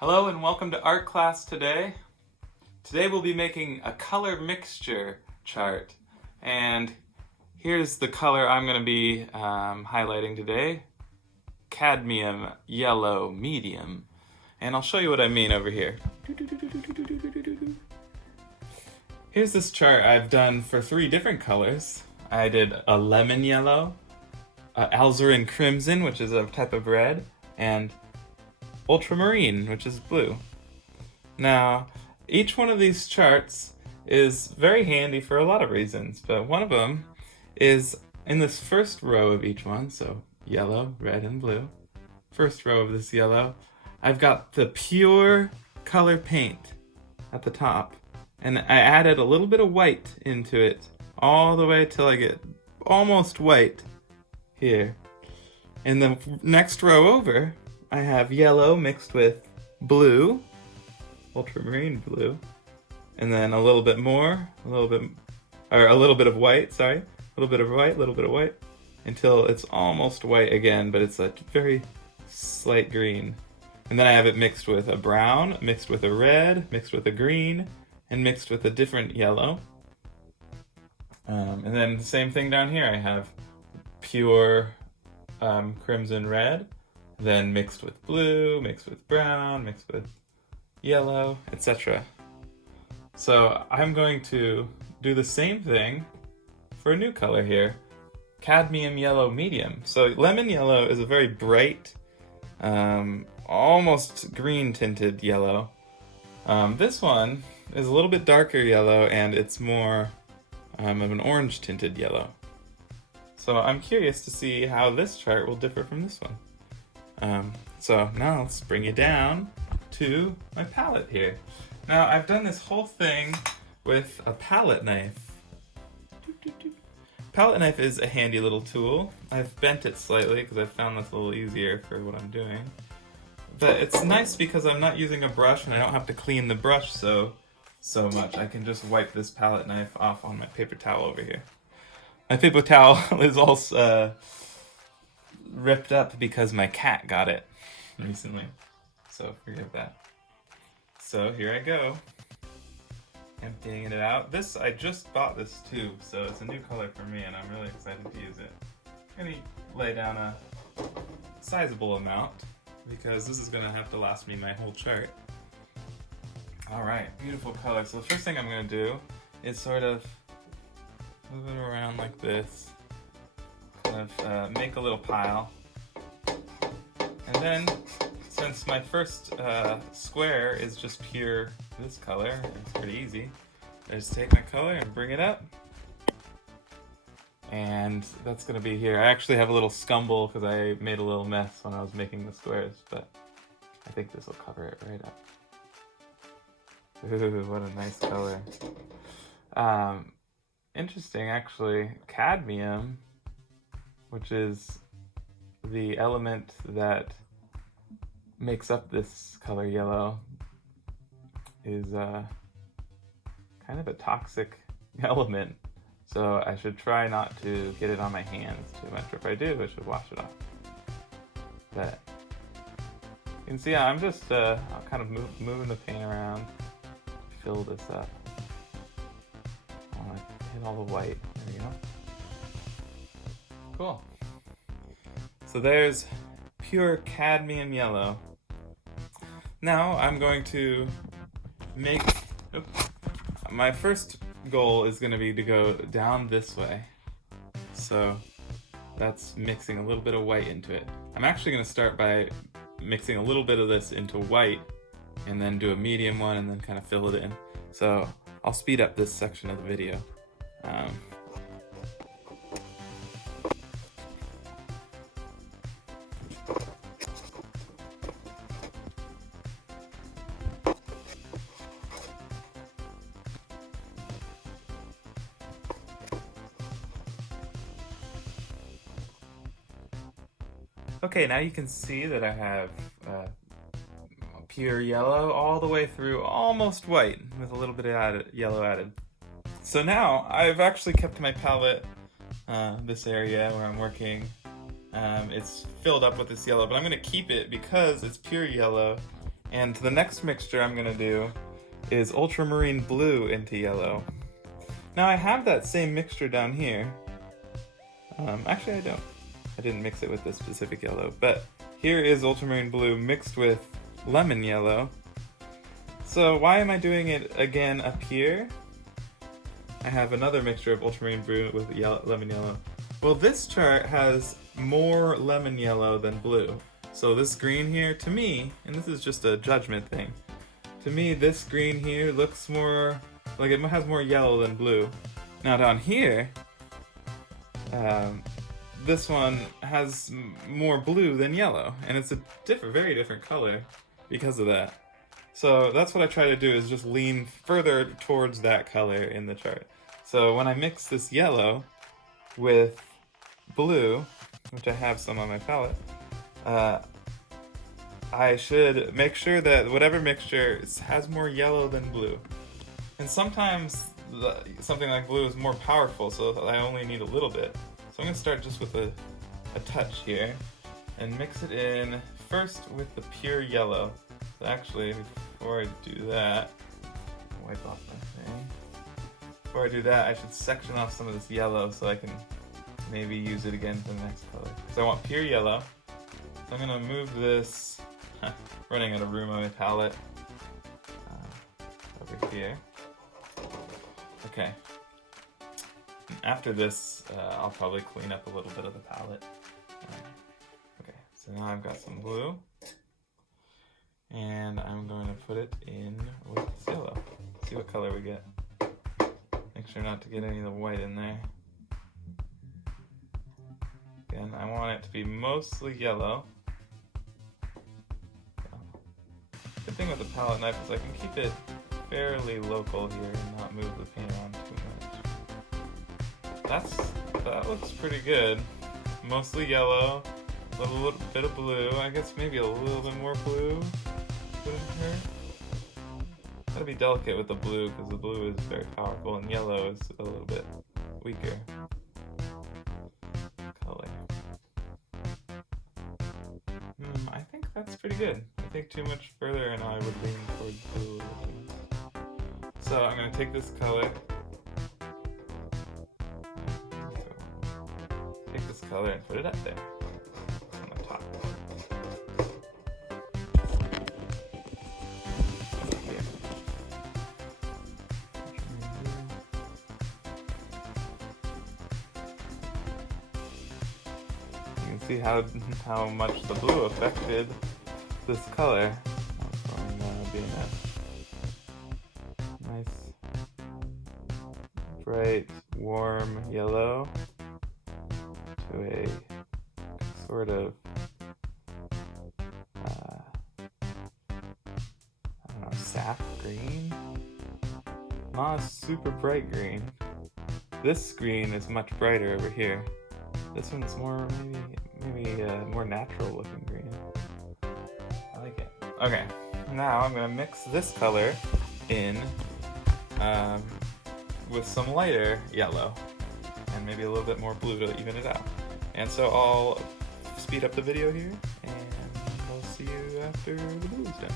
Hello and welcome to art class today. Today we'll be making a color mixture chart, and here's the color I'm going to be highlighting today: cadmium yellow medium. And I'll show you what I mean over here. Here's this chart I've done for 3 different colors. I did a lemon yellow, alizarin crimson, which is a type of red, and ultramarine, which is blue. Now, each one of these charts is very handy for a lot of reasons, but one of them is in this first row of each one, so yellow, red, and blue. First row of this yellow, I've got the pure color paint at the top, and I added a little bit of white into it all the way till I get almost white here. In the next row over, I have yellow mixed with blue, ultramarine blue, and then a little bit more, a little bit of white, a little bit of white, until it's almost white again, but it's a very slight green. And then I have it mixed with a brown, mixed with a red, mixed with a green, and mixed with a different yellow. And then the same thing down here. I have pure crimson red, then mixed with blue, mixed with brown, mixed with yellow, etc. So I'm going to do the same thing for a new color here, cadmium yellow medium. So lemon yellow is a very bright, almost green tinted yellow. This one is a little bit darker yellow, and it's more of an orange tinted yellow. So I'm curious to see how this chart will differ from this one. So now let's bring you down to my palette here. Now I've done this whole thing with a palette knife. Palette knife is a handy little tool. I've bent it slightly because I found that's a little easier for what I'm doing. But it's nice because I'm not using a brush and I don't have to clean the brush so much. I can just wipe this palette knife off on my paper towel over here. My paper towel is also ripped up because my cat got it recently, so forgive that. So here I go, emptying it out. I just bought this tube, so it's a new color for me and I'm really excited to use it. I'm gonna lay down a sizable amount because this is gonna have to last me my whole chart. Alright, beautiful color. So the first thing I'm gonna do is sort of move it around like this. Make a little pile, and then since my first square is just pure this color, it's pretty easy. I just take my color and bring it up, and that's gonna be here. I actually have a little scumble because I made a little mess when I was making the squares, but I think this will cover it right up. Ooh, what a nice color. Interesting, actually. Cadmium, which is the element that makes up this color yellow, is kind of a toxic element. So I should try not to get it on my hands too much. If I do, I should wash it off. But you can see I'm just I'll kind of moving the paint around, fill this up. Oh, I hit all the white. There you go. Cool. So there's pure cadmium yellow. Now I'm going to make, my first goal is going to be to go down this way. So that's mixing a little bit of white into it. I'm actually going to start by mixing a little bit of this into white and then do a medium one and then kind of fill it in. So I'll speed up this section of the video. Okay, now you can see that I have pure yellow all the way through, almost white, with a little bit of yellow added. So now I've actually kept my palette, this area where I'm working, it's filled up with this yellow, but I'm going to keep it because it's pure yellow And the next mixture I'm gonna do is ultramarine blue into yellow. Now I have that same mixture down here. Actually I don't. I didn't mix it with this specific yellow, but here is ultramarine blue mixed with lemon yellow. So why am I doing it again up here? I have another mixture of ultramarine blue with lemon yellow. Well, this chart has more lemon yellow than blue. So this green here, to me, and this is just a judgment thing, to me this green here looks more, like it has more yellow than blue. Now down here, this one has more blue than yellow, and it's a very different color because of that. So that's what I try to do, is just lean further towards that color in the chart. So when I mix this yellow with blue, which I have some on my palette, I should make sure that whatever mixture has more yellow than blue. And sometimes something like blue is more powerful, so I only need a little bit. So I'm going to start just with a touch here and mix it in first with the pure yellow. So actually, before I do that, wipe off my thing. Before I do that, I should section off some of this yellow so I can maybe use it again for the next color. So I want pure yellow. So I'm going to move this, running out of room on my palette, over here. Okay. And after this, I'll probably clean up a little bit of the palette. Okay, so now I've got some blue. And I'm going to put it in with this yellow. See what color we get. Make sure not to get any of the white in there. Again, I want it to be mostly yellow. Good thing with the palette knife is I can keep it fairly local here and not move the paint around too much. That looks pretty good. Mostly yellow, a little bit of blue. I guess maybe a little bit more blue wouldn't hurt. Gotta be delicate with the blue because the blue is very powerful and yellow is a little bit weaker color. I think that's pretty good. I think too much further and I would lean towards blue. So I'm going to take this color, and put it up there on the top. Here. You can see how much the blue affected this color from being a nice, bright, warm yellow to a sort of, I don't know, sap green? Not a super bright green. This green is much brighter over here. This one's more, maybe a more natural looking green. I like it. Okay, now I'm gonna mix this color in with some lighter yellow and maybe a little bit more blue to even it out. And so I'll speed up the video here and I'll see you after the blue's done.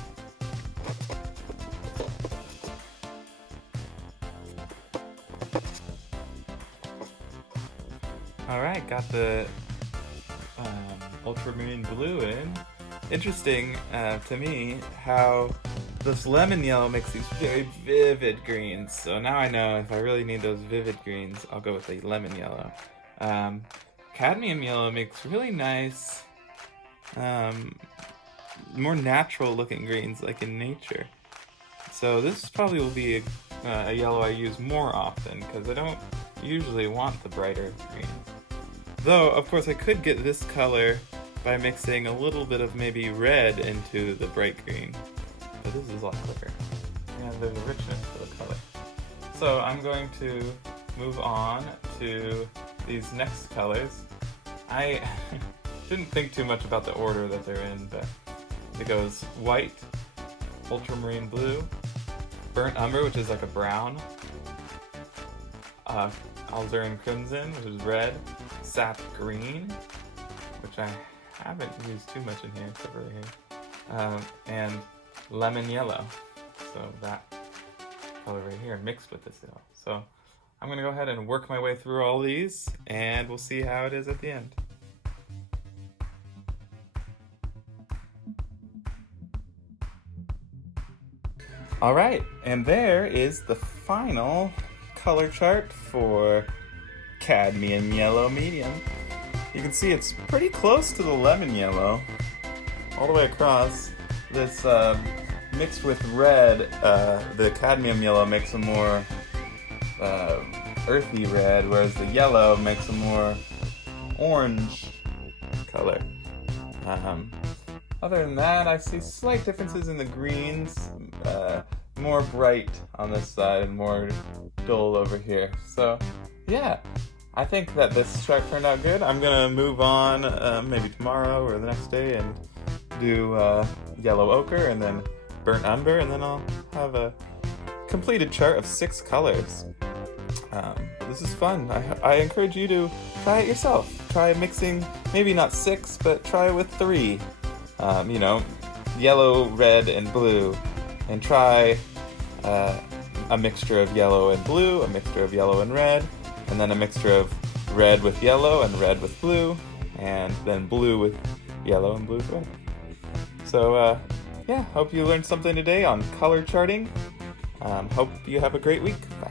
Alright, got the ultramarine blue in. Interesting to me how this lemon yellow makes these very vivid greens. So now I know if I really need those vivid greens, I'll go with the lemon yellow. Cadmium yellow makes really nice, more natural looking greens like in nature. So this probably will be a yellow I use more often because I don't usually want the brighter greens. Though, of course, I could get this color by mixing a little bit of maybe red into the bright green. But this is a lot quicker. And there's a richness to the color. So I'm going to move on to these next colors. I didn't think too much about the order that they're in, but it goes white, ultramarine blue, burnt umber, which is like a brown, alizarin crimson, which is red, sap green, which I haven't used too much in here except right here, and lemon yellow. So that color right here mixed with this yellow. So I'm gonna go ahead and work my way through all these, and we'll see how it is at the end. All right, and there is the final color chart for cadmium yellow medium. You can see it's pretty close to the lemon yellow all the way across. This mixed with red, the cadmium yellow makes a more earthy red, whereas the yellow makes a more orange color. Other than that, I see slight differences in the greens, more bright on this side and more dull over here. So yeah, I think that this chart turned out good. I'm gonna move on maybe tomorrow or the next day and do yellow ochre and then burnt umber, and then I'll have a completed chart of 6 colors. This is fun. I encourage you to try it yourself. Try mixing, maybe not 6, but try with 3. Yellow, red, and blue. And try a mixture of yellow and blue, a mixture of yellow and red, and then a mixture of red with yellow and red with blue, and then blue with yellow and blue with red. So, yeah, hope you learned something today on color charting. Hope you have a great week. Bye.